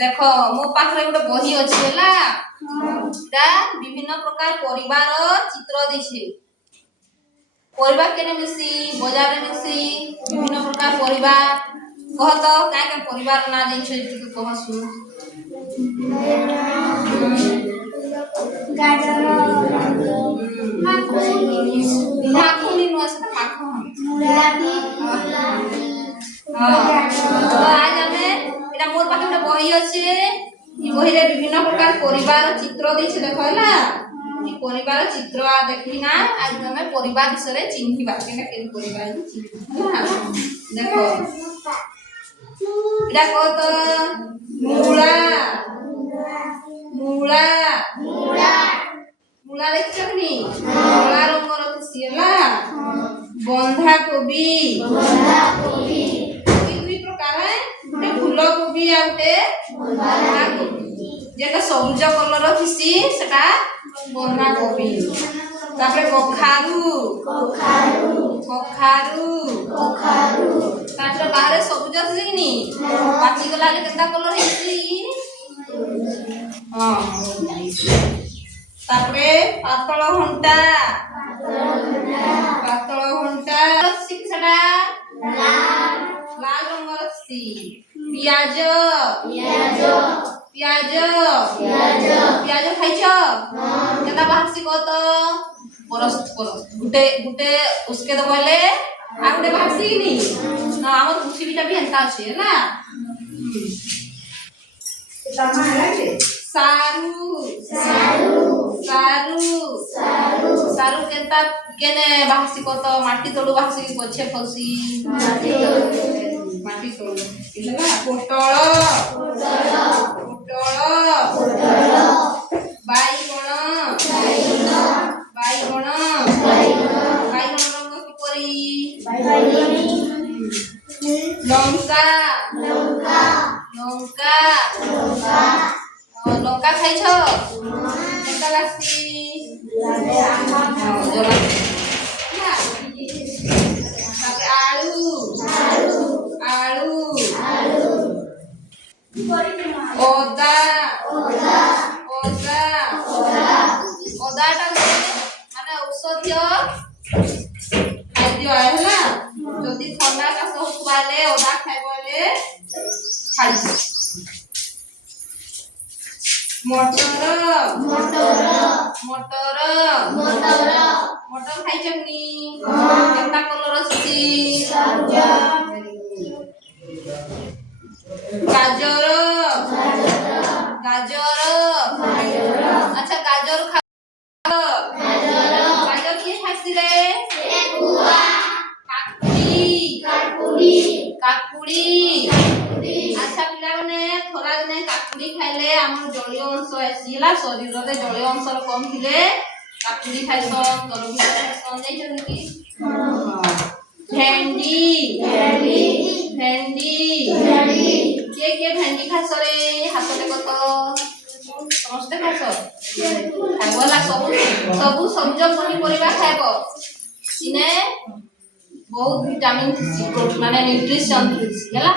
देख मो पाखरे गोटे बही अच्छी है विभिन्न प्रकार परिवार चित्र देछे परिवार केने मिसी बाजार में मिसी विभिन्न प्रकार परिवार कह तो क्या क्या परिवार ना जाइछे तू कह सुन गाजर माखुनी नुआ से माखो मुलाबी तो आज हमें एटा मोर पाखे गोटे बही अच्छे ई बही रे विभिन्न प्रकार परिवार चित्र देछे देखो हला ई परिवार चित्र आ देखी ना आज हमें परिवार विषय चिन्हिबा केना के परिवार चिन्हिबा देखो एटा को तो मूला मूला मूला मूला देखछनी मूला रंगर सिला बंधा कोबी दुई प्रकार है गोटे फूल कोबी आ गोटे बंधा कोबी जेटा सबुज कलर थिसी सेटा बंधा कोबी तापरे कखारू तापर बाहर सबुज थिसिनी पाची गला ले केता कलर हिसी हां तापरे पातळ घंटा सेटा लाल रंगर सी पियाज खाइछ केता बाहरसी कत परस्त गुटे गुटे उसके तो बोले आ गुटे बाहरसी नी ना हमर पृथ्वीटा भी हंता छे ना सारू केता केने बाहसी को तो माटी तोडू बाहसी पछे फसी माटी तोडू इला पोटळ बाईगण रंग किपरि लंका खाइछ केता लागसी आलू ओदा माने औषधीय खाद्य है जदि ठंडा काश होबाले ओदा खाइबले छाड़ी मटर खाइछनी केता कलर सी गाजर अच्छा गाजर किए खासी रे काकुड़ी अच्छा पिला ने थोड़ा दिन काकुड़ी खाइले हमर जलीय अंश आसीला शरीर रे जलीय अंश कम थिले काकुड़ी खाइसो तरबूज खाइसो जाइछन की भेंडी के भेंडी खाइसो रे हाथ देखो तो समस्त खाइसो खाइबला सब सबज पनिपरिबा खाइबो इने बहुत विटामिन थी माने न्यूट्रिशन थी हला